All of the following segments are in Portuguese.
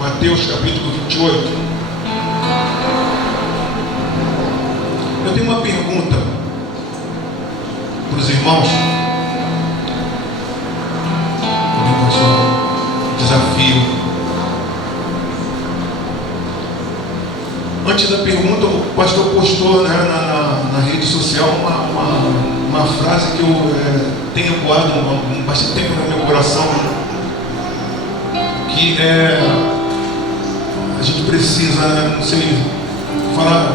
Mateus capítulo 28. Eu tenho uma pergunta para os irmãos. Desafio. Antes da pergunta, o pastor postou, né, na rede social uma frase que eu tenho ecoado há bastante tempo no meu coração, que a gente precisa, não sei, falar,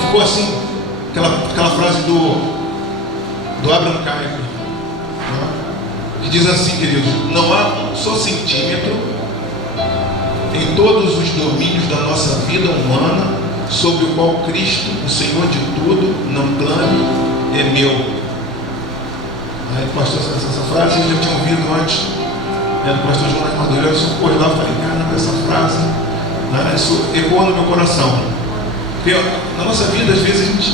ficou assim, aquela frase do Abraham Kuyper, né, que diz assim, queridos: não há um só centímetro em todos os domínios da nossa vida humana sobre o qual Cristo, o Senhor de tudo, não clame, é meu. Aí, pastor, essa frase eu já tinha ouvido antes, do pastor João Madureira. Eu concordava, falei, caramba, essa frase, né, isso ecoa no meu coração. Porque na nossa vida, às vezes, a gente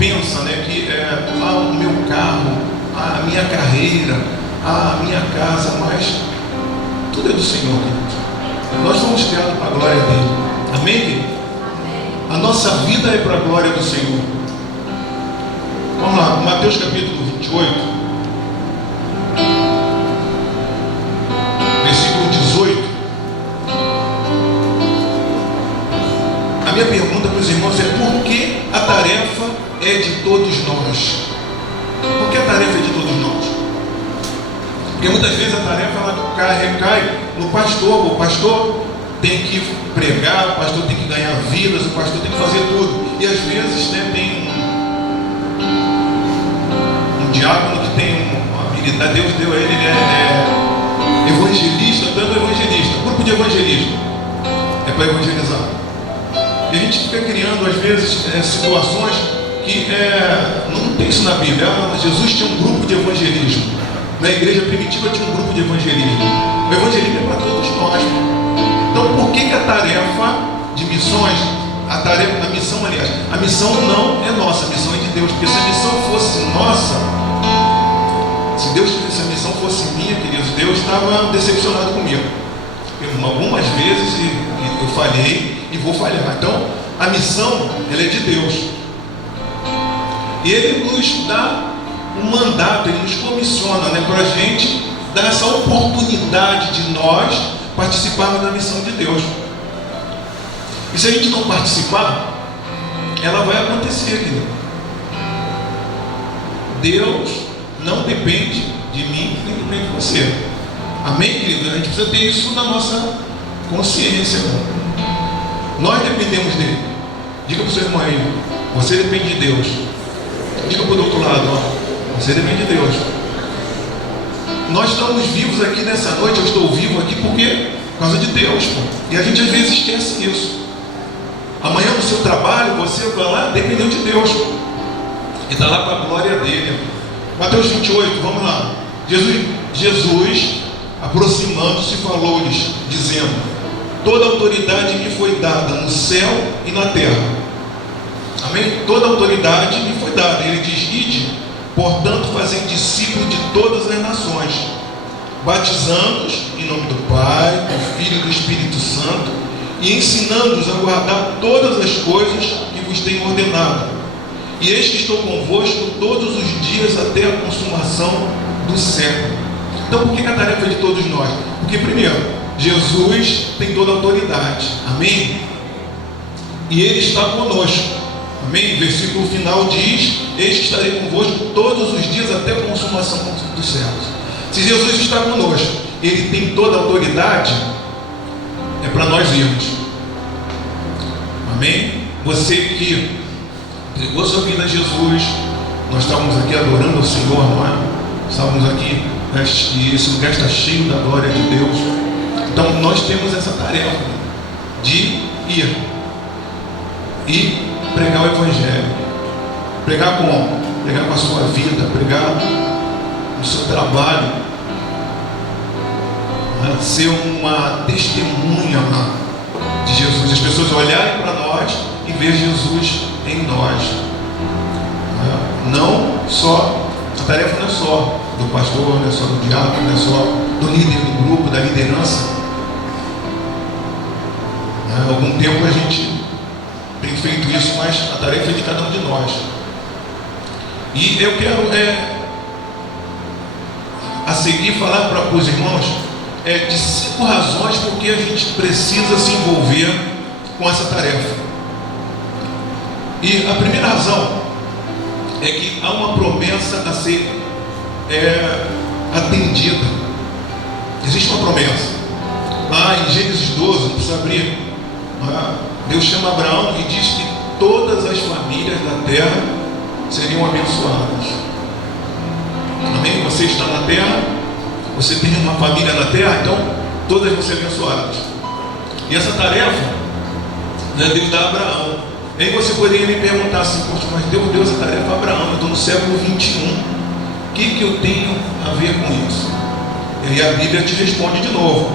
pensa, né, que o meu carro, a minha carreira, a minha casa, mas tudo é do Senhor, querido. Nós fomos criados para a glória dele. Amém, querido? A nossa vida é para a glória do Senhor. Vamos lá, Mateus capítulo 28, versículo 18. A minha pergunta para os irmãos é: por que a tarefa é de todos nós? Por que a tarefa é de todos nós? Porque muitas vezes a tarefa recai no pastor. O pastor tem que pregar, o pastor tem que ganhar vidas, o pastor tem que fazer tudo. E às vezes, né, tem um diácono que tem uma habilidade, Deus deu a ele, evangelista, tanto evangelista. Grupo de evangelismo é para evangelizar. E a gente fica criando às vezes situações que não tem isso na Bíblia. Jesus tinha um grupo de evangelismo. Na igreja primitiva tinha um grupo de evangelismo. O evangelismo é para todos nós. Então, por que a tarefa de missões, a missão, aliás, a missão não é nossa, a missão é de Deus. Porque se a missão fosse nossa, se a missão fosse minha, queridos, Deus estava decepcionado comigo. Algumas vezes eu falhei e vou falhar. Então, a missão, ela é de Deus. E Ele nos dá um mandato, Ele nos comissiona, né, para a gente dar essa oportunidade de nós participarmos da missão de Deus. E se a gente não participar, ela vai acontecer, querido. Deus não depende de mim, nem depende de você. Amém, querido? A gente precisa ter isso na nossa consciência, irmão. Nós dependemos dele. Diga para o seu irmão aí: você depende de Deus. Diga para o outro lado: ó, você depende de Deus. Nós estamos vivos aqui nessa noite. Eu estou vivo aqui por causa de Deus, pô. E a gente às vezes esquece isso. Amanhã no seu trabalho você vai lá, dependendo de Deus, e está lá para a glória dele. Mateus 28, vamos lá. Jesus aproximando-se, falou-lhes, dizendo: toda autoridade me foi dada no céu e na terra. Amém? Toda autoridade me foi dada. Ele diz: ide, portanto, fazei discípulos de todas as nações, batizando-os em nome do Pai, do Filho e do Espírito Santo, e ensinando-os a guardar todas as coisas que vos tenho ordenado. E eis que estou convosco todos os dias até a consumação do século. Então, por que a tarefa é de todos nós? Porque, primeiro, Jesus tem toda a autoridade. Amém? E Ele está conosco. Amém? Versículo final diz: eis que estarei convosco todos os dias até a consumação dos séculos. Se Jesus está conosco, Ele tem toda a autoridade, é para nós irmos. Amém? Você que entregou sua vida a Jesus, nós estávamos aqui adorando ao Senhor, não é? Estávamos aqui, e esse lugar está cheio da glória de Deus. Então nós temos essa tarefa de ir e pregar o Evangelho. Pregar como? Pregar com a sua vida, pregar no seu trabalho, né? Ser uma testemunha de Jesus, as pessoas olharem para nós e ver Jesus em nós. Não só, a tarefa não é só do pastor, não é só do diácono, não é só do líder do grupo, da liderança. Há algum tempo a gente tem feito isso, mas a tarefa é de cada um de nós. E eu quero a seguir falar para os irmãos de 5 razões porque a gente precisa se envolver com essa tarefa. E a primeira razão é que há uma promessa a ser atendida. Existe uma promessa. Lá em Gênesis 12, não precisa abrir, Deus chama Abraão e diz que todas as famílias da terra seriam abençoadas. Amém? Você está na terra, você tem uma família na terra, então todas vão ser abençoadas. E essa tarefa, Deus dá a Abraão. Aí você poderia me perguntar assim: poxa, mas Deus essa tarefa a Abraão, eu estou no século 21, o que eu tenho a ver com isso? E aí a Bíblia te responde de novo.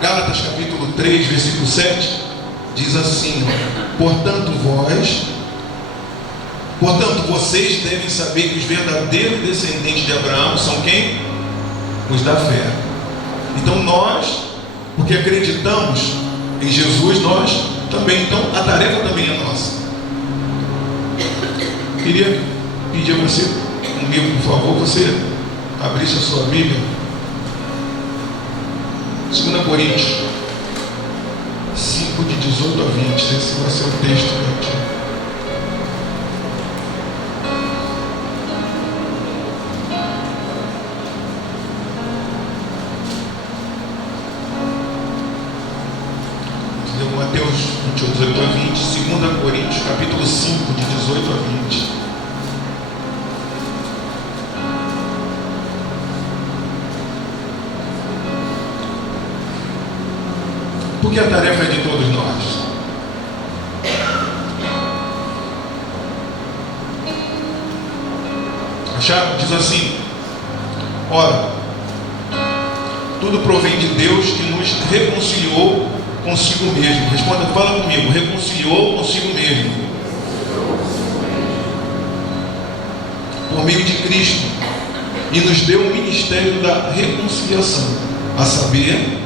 Gálatas capítulo 3, versículo 7 diz assim: portanto vocês devem saber que os verdadeiros descendentes de Abraão são quem? Os da fé. Então nós, porque acreditamos em Jesus, nós também, então a tarefa também é nossa. Queria pedir a você, comigo, por favor, você abrisse a sua Bíblia, 2 Coríntios 5, de 18 a 20. Esse vai ser o texto aqui. Mateus 28, 18 a 20, 2 Coríntios capítulo 5, de 18 a 20. Porque a tarefa é de todos nós. Acharam? Diz assim: ora, tudo provém de Deus que nos reconciliou consigo mesmo. Responda, fala comigo: reconciliou consigo mesmo por meio de Cristo, e nos deu o ministério da reconciliação, a saber,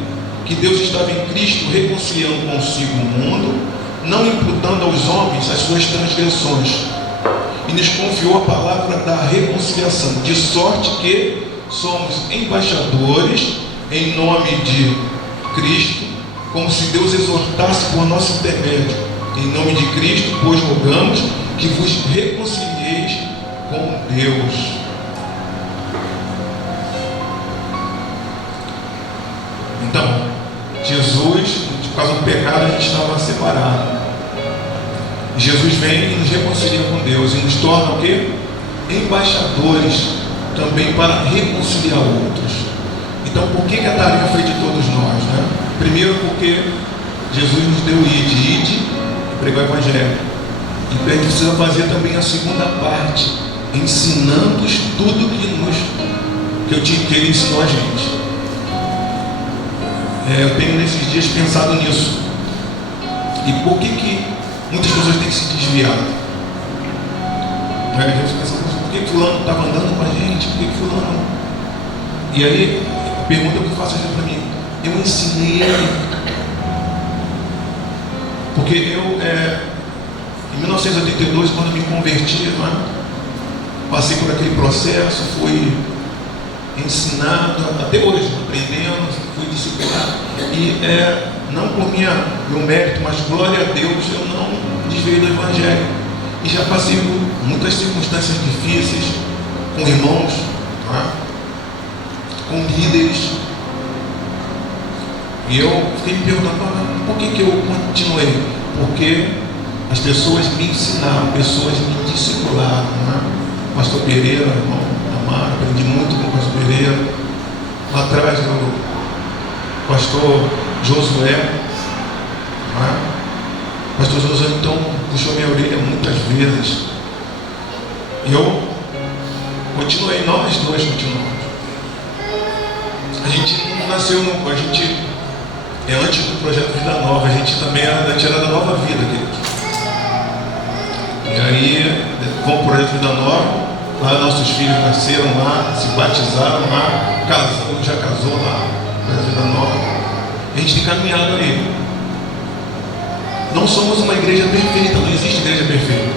que Deus estava em Cristo reconciliando consigo o mundo, não imputando aos homens as suas transgressões, e nos confiou a palavra da reconciliação, de sorte que somos embaixadores em nome de Cristo, como se Deus exortasse por nosso intermédio. Em nome de Cristo, pois rogamos que vos reconcilieis com Deus. Então, Jesus, por causa do pecado, a gente estava separado. Jesus vem e nos reconcilia com Deus e nos torna o quê? Embaixadores também para reconciliar outros. Então, por que a tarefa é de todos nós, né? Primeiro, porque Jesus nos deu ide e pregar o Evangelho. E a gente precisa fazer também a segunda parte, ensinando-os tudo que ele ensinou a gente. Eu tenho nesses dias pensado nisso. E por que muitas pessoas têm se desviado? A gente pensa, por que fulano estava andando com a gente? Por que fulano? E aí, a pergunta que eu faço para mim: eu ensinei ele. Porque eu, em 1982, quando me converti, passei por aquele processo, fui ensinado, até hoje, aprendendo, fui discipulado. E não por meu mérito, mas glória a Deus, eu não desviei do Evangelho. E já passei por muitas circunstâncias difíceis, com irmãos, com líderes. E eu fiquei me perguntando, por que eu continuei? Porque as pessoas me ensinaram, pessoas me discipularam. Pastor Pereira, irmão amado, aprendi muito com o pastor Pereira. Lá atrás, o pastor Josué. Pastor Josué, então, puxou minha orelha muitas vezes. E eu continuei, nós dois continuamos. A gente não nasceu nunca, a gente antes do projeto Vida Nova, a gente também era da Nova Vida, queridos. E aí, com o projeto Vida Nova, Lá nossos filhos nasceram lá, se batizaram lá, um já casou lá, na vida nova. A gente tem caminhado ali. Não somos uma igreja perfeita, não existe igreja perfeita.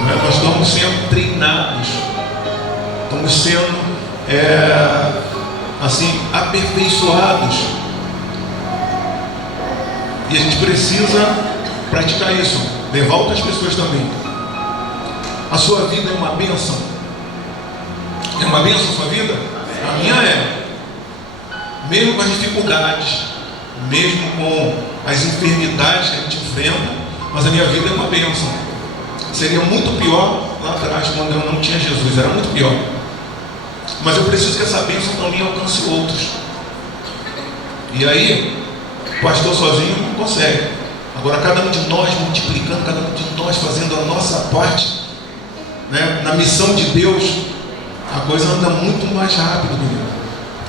Não é? Nós estamos sendo treinados, estamos sendo assim, aperfeiçoados. E a gente precisa praticar isso, levar outras pessoas também. A sua vida é uma bênção. É uma bênção a sua vida? A minha é. Mesmo com as dificuldades, mesmo com as enfermidades que a gente enfrenta, mas a minha vida é uma bênção. Seria muito pior lá atrás, quando eu não tinha Jesus, era muito pior. Mas eu preciso que essa bênção também alcance outros. E aí, o pastor sozinho não consegue. Agora, cada um de nós multiplicando, cada um de nós fazendo a nossa parte, né, na missão de Deus, a coisa anda muito mais rápido, menino.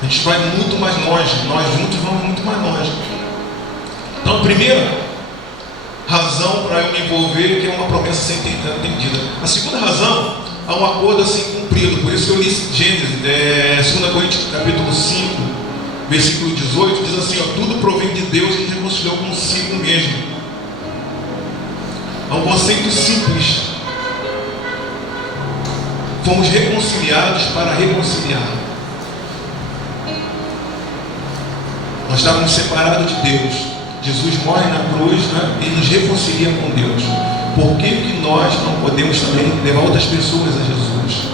A gente vai muito mais longe, nós juntos vamos muito mais longe. Então, a primeira razão para eu me envolver, que é uma promessa sem entendida. A segunda razão, há um acordo a ser cumprido. Por isso que eu li Gênesis, 2 Coríntios capítulo 5, versículo 18, diz assim, ó, tudo provém de Deus e reconciliou consigo mesmo. É um conceito simples. Fomos reconciliados para reconciliar. Nós estávamos separados de Deus. Jesus morre na cruz, né, e nos reconcilia com Deus. Por que nós não podemos também levar outras pessoas a Jesus?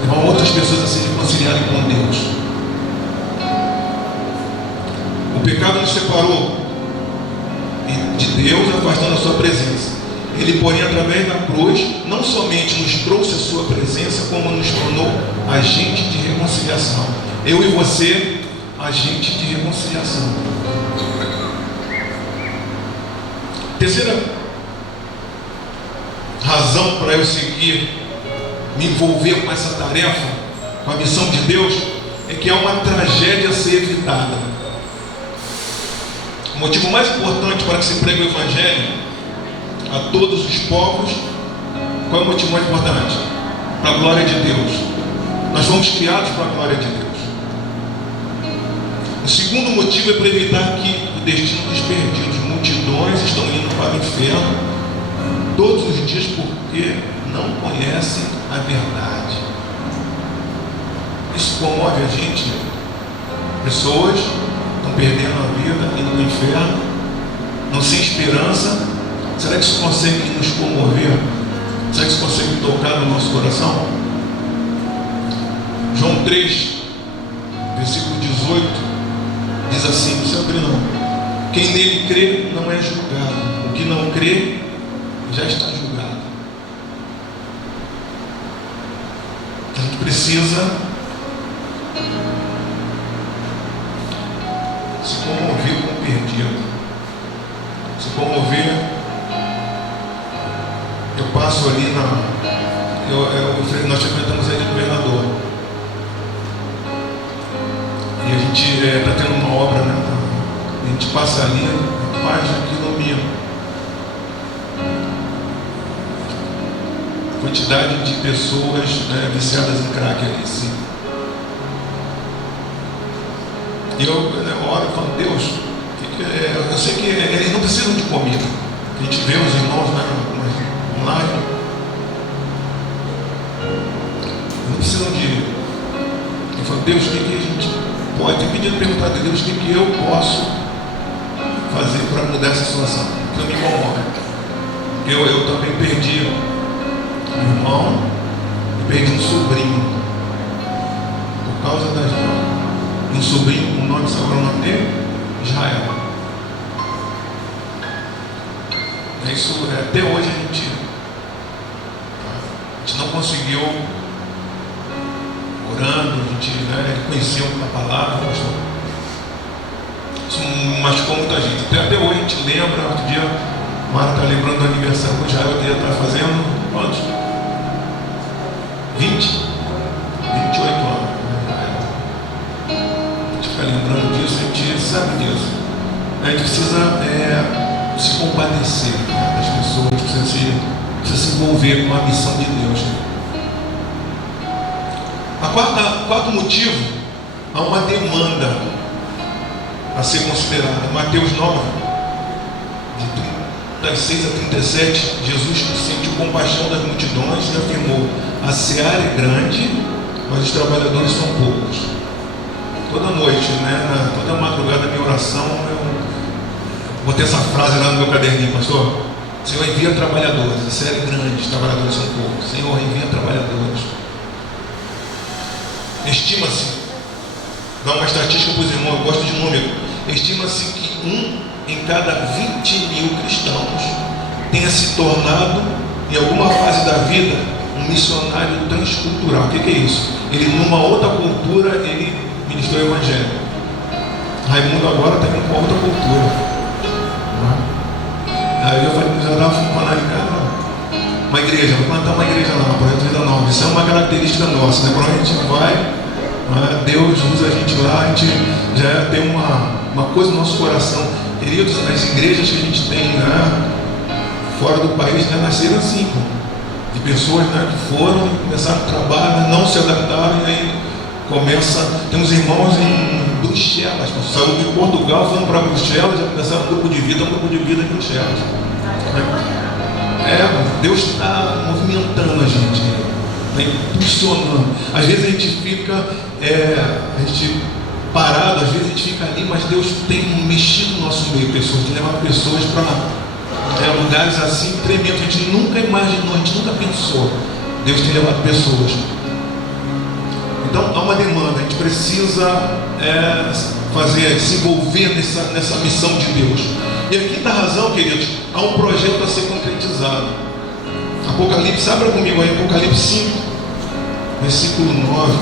Levar outras pessoas a se reconciliarem com Deus? O pecado nos separou de Deus, afastando a sua presença. Ele, porém, através da cruz, não somente nos trouxe a sua presença, como nos tornou agente de reconciliação. Eu e você, agente de reconciliação. Terceira razão para eu seguir, me envolver com essa tarefa, com a missão de Deus, é que há uma tragédia a ser evitada. O motivo mais importante para que se pregue o Evangelho a todos os povos, qual é o motivo mais importante? Para a glória de Deus. Nós fomos criados para a glória de Deus. O segundo motivo é para evitar que o destino dos perdidos. Multidões estão indo para o inferno todos os dias porque não conhecem a verdade. Isso comove a gente. Pessoas estão perdendo a vida, indo para o inferno, não sem esperança. Será que isso consegue nos comover? Será que isso consegue tocar no nosso coração? João 3, versículo 18, diz assim, não se abre não. Quem nele crê não é julgado. O que não crê já está julgado. A gente precisa se comover com o perdido. Se comover. Eu passo ali nós frequentamos aí de governador. E a gente está tendo uma obra, né? A gente passa ali, rapaz, aquilo me... Quantidade de pessoas, né, viciadas em crack ali, sim. E eu oro e falo, Deus, eu sei que eles não precisam de comida. A gente vê os irmãos, né, online. Não precisam de... Eu falo, Deus, o que a gente pode? Eu pedi perguntar a Deus, o que eu posso fazer para mudar essa situação? Que eu me incomodo. Eu também perdi um irmão e perdi um sobrinho por causa das drogas. Um sobrinho, o nome, sabe o nome dele? Israel. Isso, até hoje a gente não conseguiu, orando, a gente, né, conheceu a palavra, pastor. Isso machucou muita gente. Até hoje a gente lembra. Outro dia a Mara está lembrando do aniversário do Israel, que ele está fazendo quantos? 28 anos. A gente fica lembrando disso, a gente sabe disso. A gente precisa se compadecer das pessoas, a gente precisa se precisa se envolver com a missão de Deus. Quarto motivo, há uma demanda a ser considerada. Mateus 9, de 36 a 37, Jesus sentiu compaixão das multidões e afirmou: a seara é grande, mas os trabalhadores são poucos. Toda noite, toda madrugada, minha oração, eu botei essa frase lá no meu caderninho: pastor, Senhor, envia trabalhadores. A seara é grande, os trabalhadores são poucos. Senhor, envia trabalhadores. Estima-se, dá uma estatística para os irmãos, eu gosto de número. Estima-se que 1 em cada 20.000 cristãos tenha se tornado, em alguma fase da vida, um missionário transcultural. O que é isso? Ele, numa outra cultura, ele ministrou o evangelho. Raimundo agora está indo para outra cultura. Aí eu falei, já estava falando, uma igreja, vou plantar uma igreja lá, Projeto Vida Nova. Isso é uma característica nossa, né? Por onde a gente vai, Deus usa a gente lá, a gente já tem uma coisa no nosso coração. Queridos, as igrejas que a gente tem fora do país nasceram assim, de pessoas que foram e começaram a trabalhar, não se adaptaram, e aí temos irmãos em Bruxelas, saiu de Portugal, foram para Bruxelas, já começaram um grupo de vida em Bruxelas. Deus está movimentando a gente, está impulsionando. Às vezes a gente fica parado, às vezes a gente fica ali, mas Deus tem mexido no nosso meio, pessoas, de levar pessoas para lugares assim tremendos. A gente nunca imaginou, a gente nunca pensou. Deus tem levado pessoas. Então há uma demanda, a gente precisa se envolver nessa missão de Deus. E a quinta razão, queridos, há um projeto a ser concretizado. Apocalipse, abra comigo aí, Apocalipse 5, versículo 9.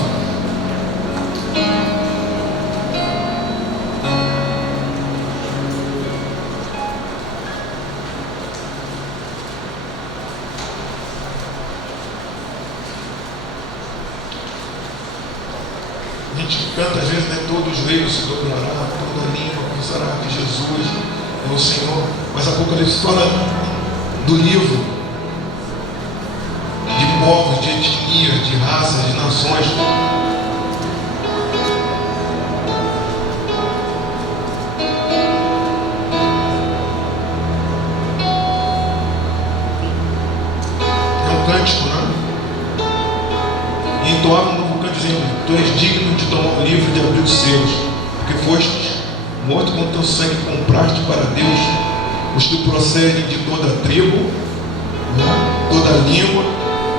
A gente canta às vezes, todo joelho se dobrará, toda língua confessará que Jesus é o Senhor. Mas Apocalipse fala do livro de povos, de etnias, de raças, de nações. É um cântico, E entoava um novo cântico dizendo: tu és digno de tomar o livro e de abrir os selos, porque fostes morto com teu sangue, compraste para Deus os que procedem de toda a tribo, toda a língua,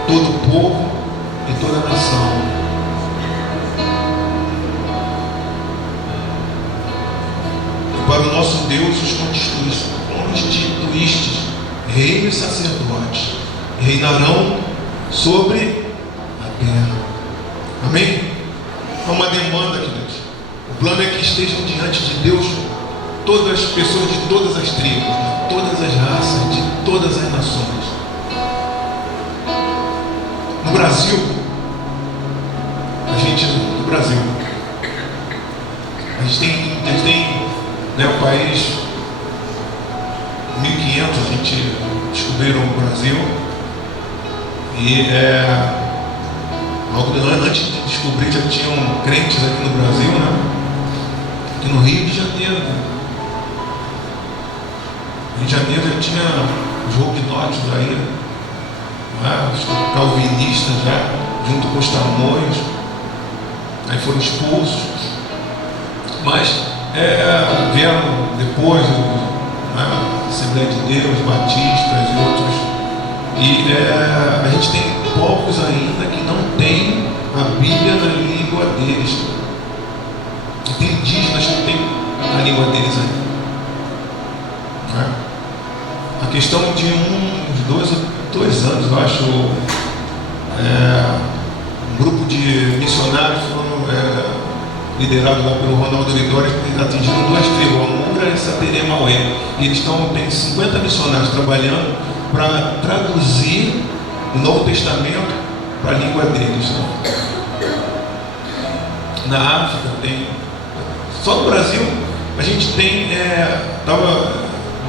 todo o povo e toda a nação. E para o nosso Deus os constituístes reis e sacerdotes, e reinarão sobre a terra. Amém? É uma demanda, queridos. O plano é que estejam diante de Deus todas as pessoas de todas as tribos, de todas as raças, de todas as nações. No Brasil, a gente tem o país 1500, a gente descobriram o Brasil e antes de descobrir já tinham crentes aqui no Brasil, aqui no Rio de Janeiro. Rio de Janeiro já tinha os huguenotes aí, os calvinistas já, junto com os tamoios, aí foram expulsos. Mas vieram depois a Assembleia de Deus, batistas e outros. E a gente tem povos ainda que não tem a Bíblia na língua deles. E tem indígenas que tem a língua deles ainda. A questão de uns 2 anos, eu acho, um grupo de missionários foram liderados lá pelo Ronaldo Lidório, que atingiram 2 tribos, a Mura e Sateré Maué. E eles têm 50 missionários trabalhando para traduzir o Novo Testamento para a língua deles. Na África tem, só no Brasil a gente tem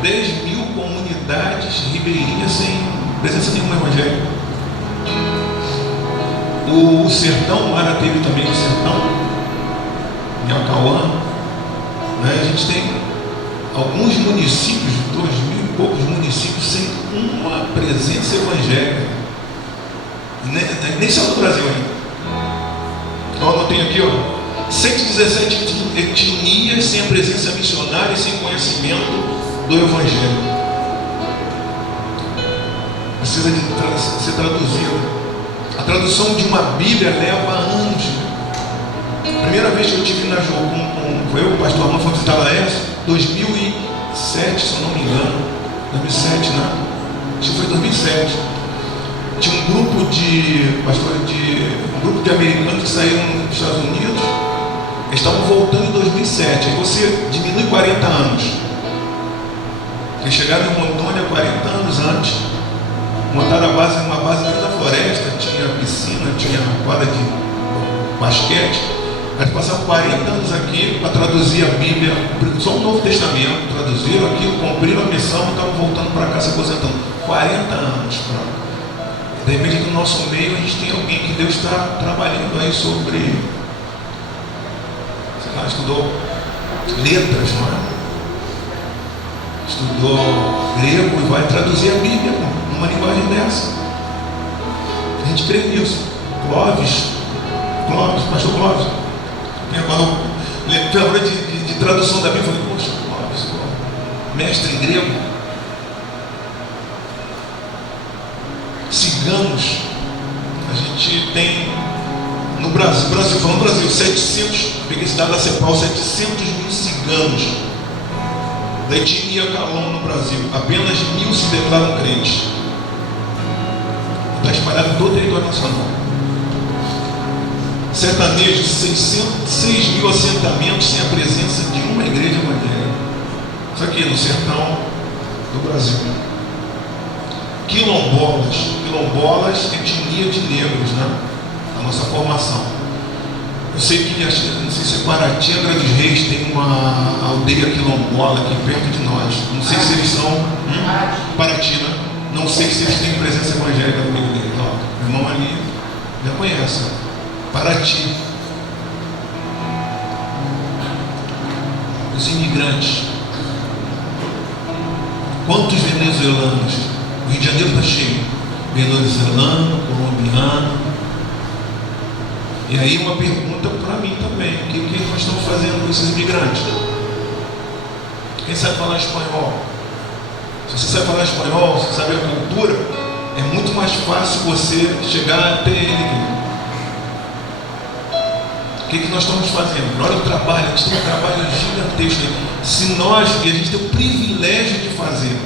10.000 comunidades ribeirinhas sem presença nenhuma evangélica. O sertão, Mara teve também o sertão, em Acauã, né? A gente tem alguns municípios, 2.000 e poucos municípios, sem uma presença evangélica. Nem só no Brasil ainda. Então, eu tenho aqui, 117 etnias sem a presença missionária e sem conhecimento do Evangelho. Precisa de ser traduzido. A tradução de uma Bíblia leva anos. A primeira vez que eu estive na Jogum, foi eu, o pastor Armando, foi visitar Laércio, 2007, se eu não me engano. 2007, né? Acho que foi 2007. Tinha um grupo de americanos que saíram dos Estados Unidos. Eles estavam voltando em 2007. Aí você diminui 40 anos. Eles chegaram em Rondônia 40 anos antes. Montaram uma base dentro da floresta. Tinha piscina, tinha quadra de basquete. Eles passaram 40 anos aqui para traduzir a Bíblia, só o Novo Testamento. Traduziram aquilo, cumpriram a missão e estavam voltando para cá, se aposentando. 40 anos. De repente, no nosso meio, a gente tem alguém que Deus está trabalhando aí sobre, sei lá, estudou letras, não é? Estudou grego e vai traduzir a Bíblia numa linguagem dessa. A gente crê nisso. Clóvis, pastor Clóvis. Quando de tradução da Bíblia, eu falei, poxa, Clóvis, mestre em grego. Ciganos, a gente tem no Brasil, falando Brasil, 700, peguei esse dado da CEPAL, 700 mil ciganos da etnia Calon no Brasil. Apenas 1.000 se declaram crentes. Está espalhado em todo o território nacional. Sertanejos, 6 mil assentamentos sem a presença de uma igreja evangélica. Isso aqui no sertão do Brasil. Quilombolas, etnia de negros, né? A nossa formação. Eu sei que, não sei se é Paraty, Angra dos Reis, tem uma aldeia quilombola aqui perto de nós. Não sei se eles são. Paraty, né? Não sei se eles têm presença evangélica no meio deles. Meu irmão ali já conhece. Paraty. Os imigrantes. Quantos venezuelanos? O Rio de Janeiro está cheio. Venezuelano, colombiano. E aí uma pergunta para mim também. O que nós estamos fazendo com esses imigrantes? Quem sabe falar espanhol? Se você sabe falar espanhol, você sabe a cultura, é muito mais fácil você chegar até ele. O que nós estamos fazendo? Olha o trabalho, a gente tem um trabalho gigantesco. Se nós, e a gente tem o privilégio de fazer,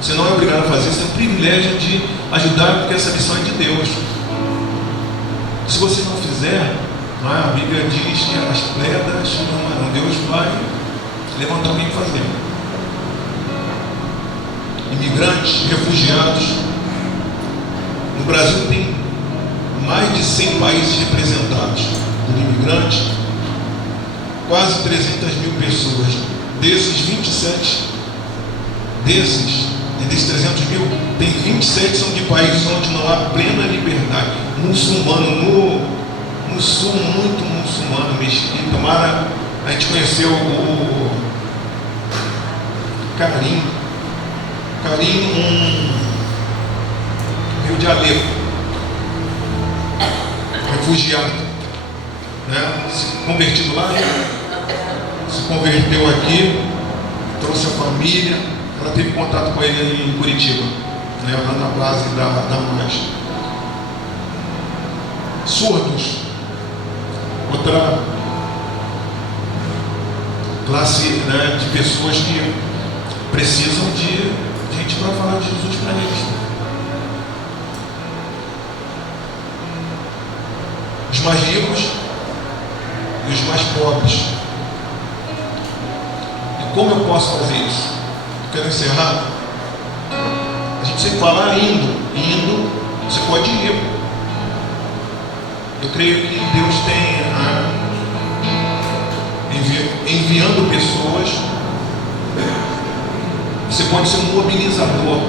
você não é obrigado a fazer, você tem o privilégio de ajudar, porque essa missão é de Deus. Se você não fizer, a Bíblia diz que as pedras não, Deus vai levantar alguém para fazer. Imigrantes, refugiados. No Brasil tem mais de 100 países representados por imigrantes, quase 300 mil pessoas. Desses 300 mil, tem 27 são de países onde não há plena liberdade. Muçulmano, no sul, muito muçulmano, mesquita. Mara, a gente conheceu o Karim, Rio de Alepo, refugiado, né? Se convertido lá, se converteu aqui, trouxe a família. Ela teve contato com ele em Curitiba, né? Lá na base da MAS. Surdos, outra classe, né, de pessoas que precisam de gente para falar de Jesus para eles. Os mais ricos e os mais pobres. E como eu posso fazer isso? Eu quero encerrar. A gente sempre fala indo, você pode ir. Eu creio que Deus tem enviando pessoas. Você pode ser um mobilizador.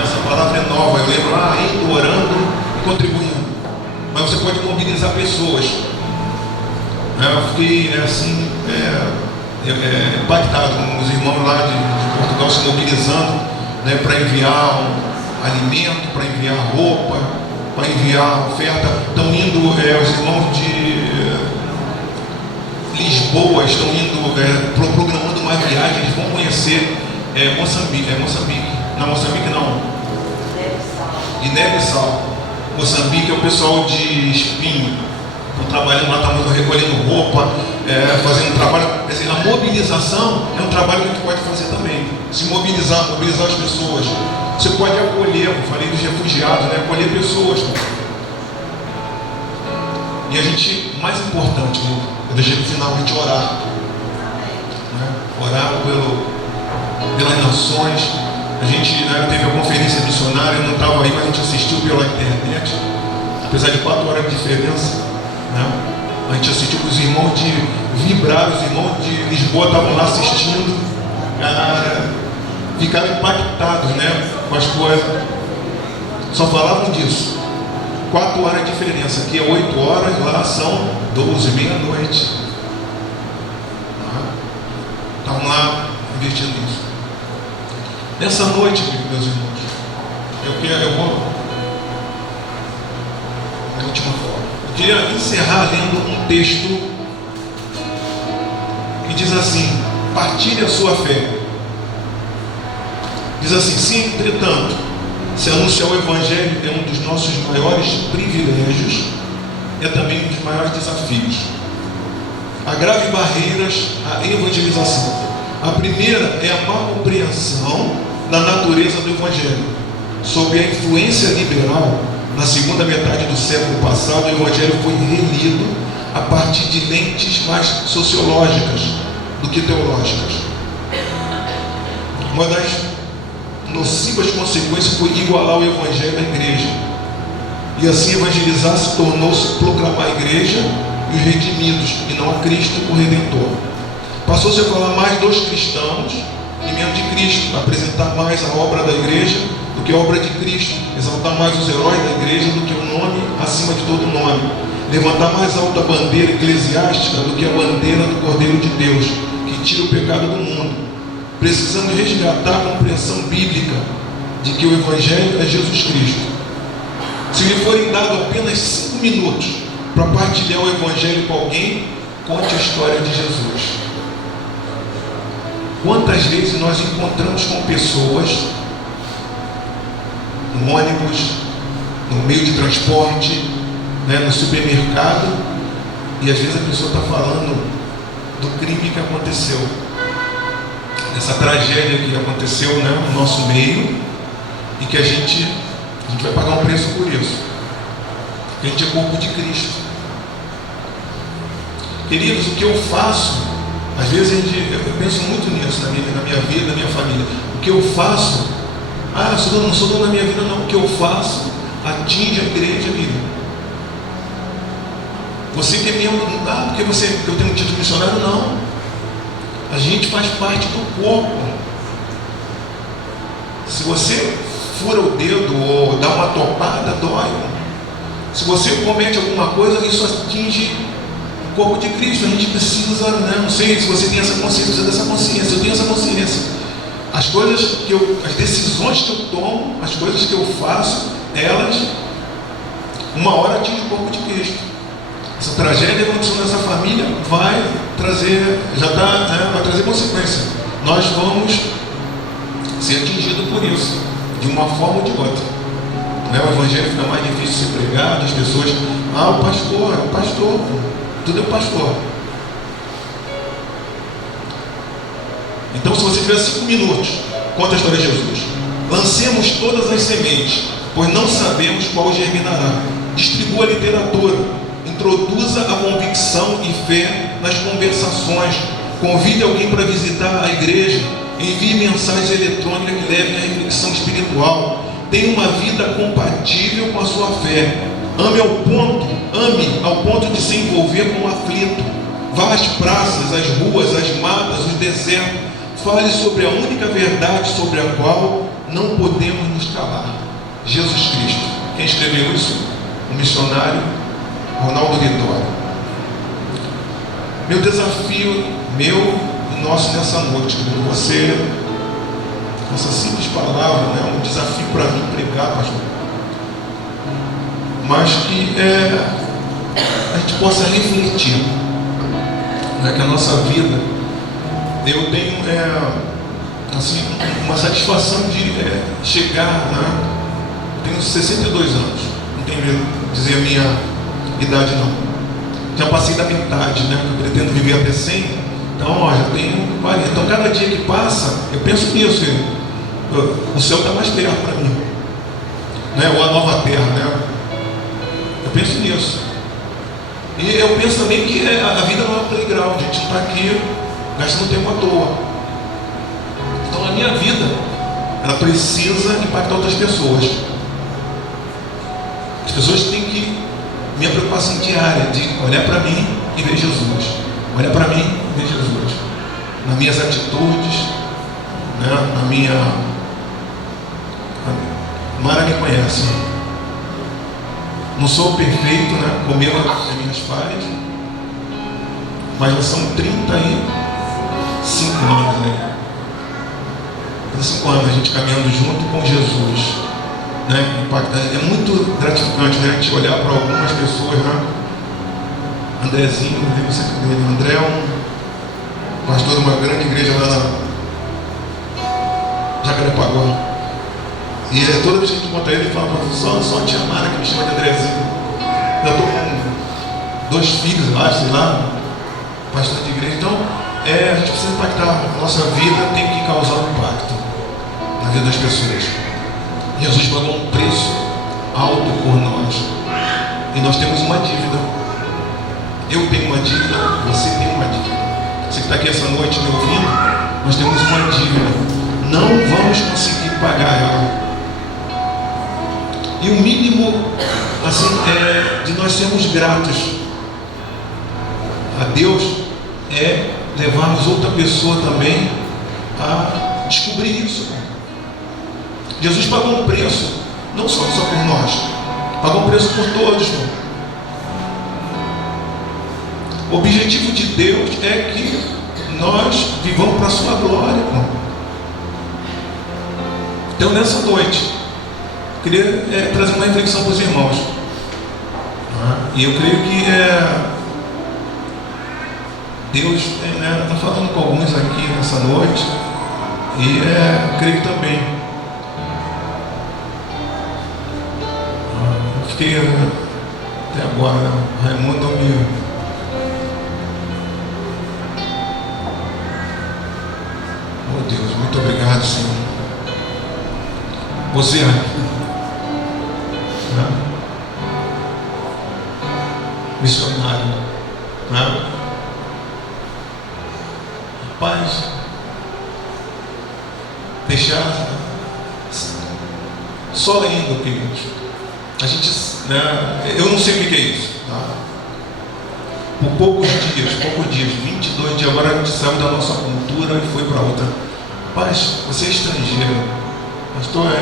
Essa palavra é nova. Eu lembro, indo, orando e contribuindo. Mas você pode mobilizar pessoas. Eu fiquei assim, impactado com os irmãos lá de Portugal se mobilizando, né, para enviar alimento, para enviar roupa, para enviar oferta. Estão indo os irmãos de Lisboa, estão indo programando uma viagem. Eles vão conhecer Moçambique. Não, Moçambique não. Guiné-Bissau. Moçambique é o pessoal de Espinho. Estão trabalhando lá, estão recolhendo roupa, fazendo trabalho. Quer dizer, a mobilização é um trabalho que a gente pode fazer também. Se mobilizar as pessoas. Você pode acolher, eu falei dos refugiados, né? Acolher pessoas. E a gente, mais importante, né? Eu deixei no final a gente orar. Né? Orar pelas nações. A gente teve a conferência missionária, eu não estava aí, mas a gente assistiu pela internet. Apesar de 4 horas de diferença. Né? A gente assistiu com os irmãos de Vibrar, os irmãos de Lisboa estavam lá assistindo. Ficaram impactados, né, com as coisas. Só falavam disso. 4 horas de diferença. Aqui é 8 horas, lá são 12, meia-noite. Estavam lá investindo nisso. Nessa noite, meus irmãos, eu vou na última forma. Eu queria encerrar lendo um texto que diz assim: partilhe a sua fé. Diz assim: sim, entretanto, se anunciar o Evangelho é um dos nossos maiores privilégios, é também um dos maiores desafios. Agrave barreiras à evangelização. A primeira é a má compreensão da natureza do Evangelho. Sob a influência liberal, na segunda metade do século passado, o Evangelho foi relido a partir de lentes mais sociológicas do que teológicas. Uma das nocivas consequências foi igualar o Evangelho à igreja. E assim evangelizar se tornou-se proclamar a igreja e os redimidos, e não a Cristo, o Redentor. Passou-se a falar mais dos cristãos e menos de Cristo, apresentar mais a obra da igreja do que a obra de Cristo, exaltar mais os heróis da igreja do que o nome acima de todo nome, levantar mais alta a bandeira eclesiástica do que a bandeira do Cordeiro de Deus, que tira o pecado do mundo. Precisamos resgatar a compreensão bíblica de que o Evangelho é Jesus Cristo. Se lhe forem dados apenas 5 minutos para partilhar o Evangelho com alguém, conte a história de Jesus. Quantas vezes nós encontramos com pessoas no ônibus, no meio de transporte, né, no supermercado, e às vezes a pessoa está falando do crime que aconteceu, essa tragédia que aconteceu, né, no nosso meio, e que a gente vai pagar um preço por isso. A gente é corpo de Cristo. Queridos, o que eu faço, às vezes eu penso muito nisso na minha vida, na minha família. O que eu faço, eu não sou dono da minha vida, não. O que eu faço atinge a igreja, amigo. Você que é membro, porque eu tenho um título missionário, não. A gente faz parte do corpo. Se você fura o dedo ou dá uma topada, dói. Se você comete alguma coisa, isso atinge o corpo de Cristo. A gente precisa, né? Não sei se você tem essa consciência, você tem essa consciência, eu tenho essa consciência. As decisões que eu tomo, as coisas que eu faço, elas, uma hora atingem o corpo de Cristo. Essa tragédia que aconteceu nessa família vai trazer, vai trazer consequência. Nós vamos ser atingidos por isso, de uma forma ou de outra. O Evangelho fica mais difícil de ser pregado, as pessoas, o pastor, é o pastor, tudo é o pastor. Então, se você tiver 5 minutos, conta a história de Jesus. Lancemos todas as sementes, pois não sabemos qual germinará. Distribua a literatura, introduza a convicção e fé nas conversações, convide alguém para visitar a igreja, envie mensagens eletrônicas que levem à reflexão espiritual. Tenha uma vida compatível com a sua fé. Ame ao ponto de se envolver com o aflito. Vá às praças, às ruas, às matas, os desertos. Fale sobre a única verdade sobre a qual não podemos nos calar. Jesus Cristo. Quem escreveu isso? O missionário Ronaldo Vitória. Meu desafio, meu e nosso nessa noite, com você, essa simples palavra, né, um desafio para mim pregar, pastor, mas que a gente possa refletir, né, que a nossa vida, eu tenho assim, uma satisfação de chegar, né, eu tenho 62 anos, não tenho medo de dizer a minha idade não. Já passei da metade, né? Eu pretendo viver até 100. Então, já tenho 40. Então, cada dia que passa, eu penso nisso. O céu está mais perto para mim, né? Ou a nova terra, né? Eu penso nisso. E eu penso também que a vida não é um playground. A gente não está aqui gastando tempo à toa. Então, a minha vida, ela precisa impactar outras pessoas. As pessoas têm que... Minha preocupação diária de olhar para mim e ver Jesus. Olhar para mim e ver Jesus. Nas minhas atitudes, né? Na minha... Mara me conhece. Não sou perfeito, né? Como eu e minhas falhas. Mas já são 35 anos, né? 35 anos a gente caminhando junto com Jesus. Né, é muito gratificante, né, a gente olhar para algumas pessoas, né? Andrezinho, eu lembro sempre dele. André é um pastor de uma grande igreja lá na Jacarepaguá. E toda vez que a gente encontra ele, ele fala: só a tia Mara que me chama de Andrezinho. Eu estou com 2 filhos lá, sei lá, pastor de igreja. Então, a gente precisa impactar. A nossa vida tem que causar um impacto na vida das pessoas. Jesus pagou um preço alto por nós. E nós temos uma dívida. Eu tenho uma dívida, você tem uma dívida. Você que está aqui essa noite me ouvindo, nós temos uma dívida. Não vamos conseguir pagar ela. E o mínimo, assim, de nós sermos gratos a Deus é levarmos outra pessoa também a descobrir isso. Jesus pagou um preço, não só por nós, pagou um preço por todos, irmão. O objetivo de Deus é que nós vivamos para a sua glória, irmão. Então, nessa noite, eu queria trazer uma reflexão para os irmãos. E eu creio que Deus está falando com alguns aqui nessa noite, e creio também. Fiquei até agora, Raimundo me... Oh Deus, muito obrigado, Senhor. Você, né? Missionário, né? Rapaz, deixar só indo, queridos. A gente, né, eu não sei o que é isso, tá? Por poucos dias, 22 dias, agora a gente saiu da nossa cultura e foi para outra. Rapaz, você é estrangeiro, pastor,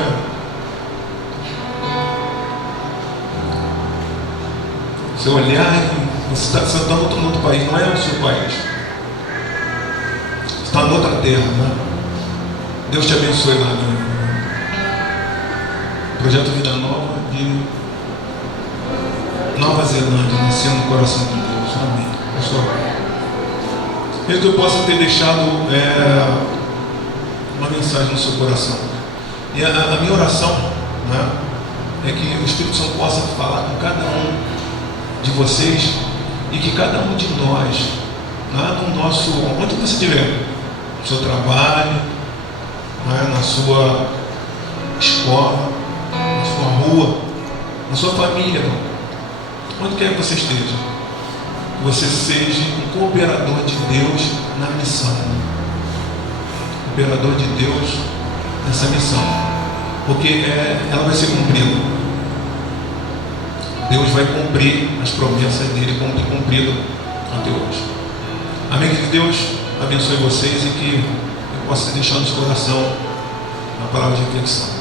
você olhar e você está no outro país, não é o seu país, você está em outra terra, né? Deus te abençoe lá, né? Projeto Vida Nova de Nova Zelândia, nascendo no coração de Deus. Amém. Pessoal, mesmo que eu possa ter deixado uma mensagem no seu coração. E a minha oração, né, é que o Espírito Santo possa falar com cada um de vocês e que cada um de nós, lá no nosso, onde você estiver, no seu trabalho, né, na sua escola, na sua rua, na sua família, onde quer que você esteja, que você seja um cooperador de Deus na missão. Cooperador de Deus nessa missão, porque ela vai ser cumprida. Deus vai cumprir as promessas dele, como tem cumprido até hoje. Amém? Que Deus abençoe vocês e que eu possa deixar no seu coração uma palavra de reflexão.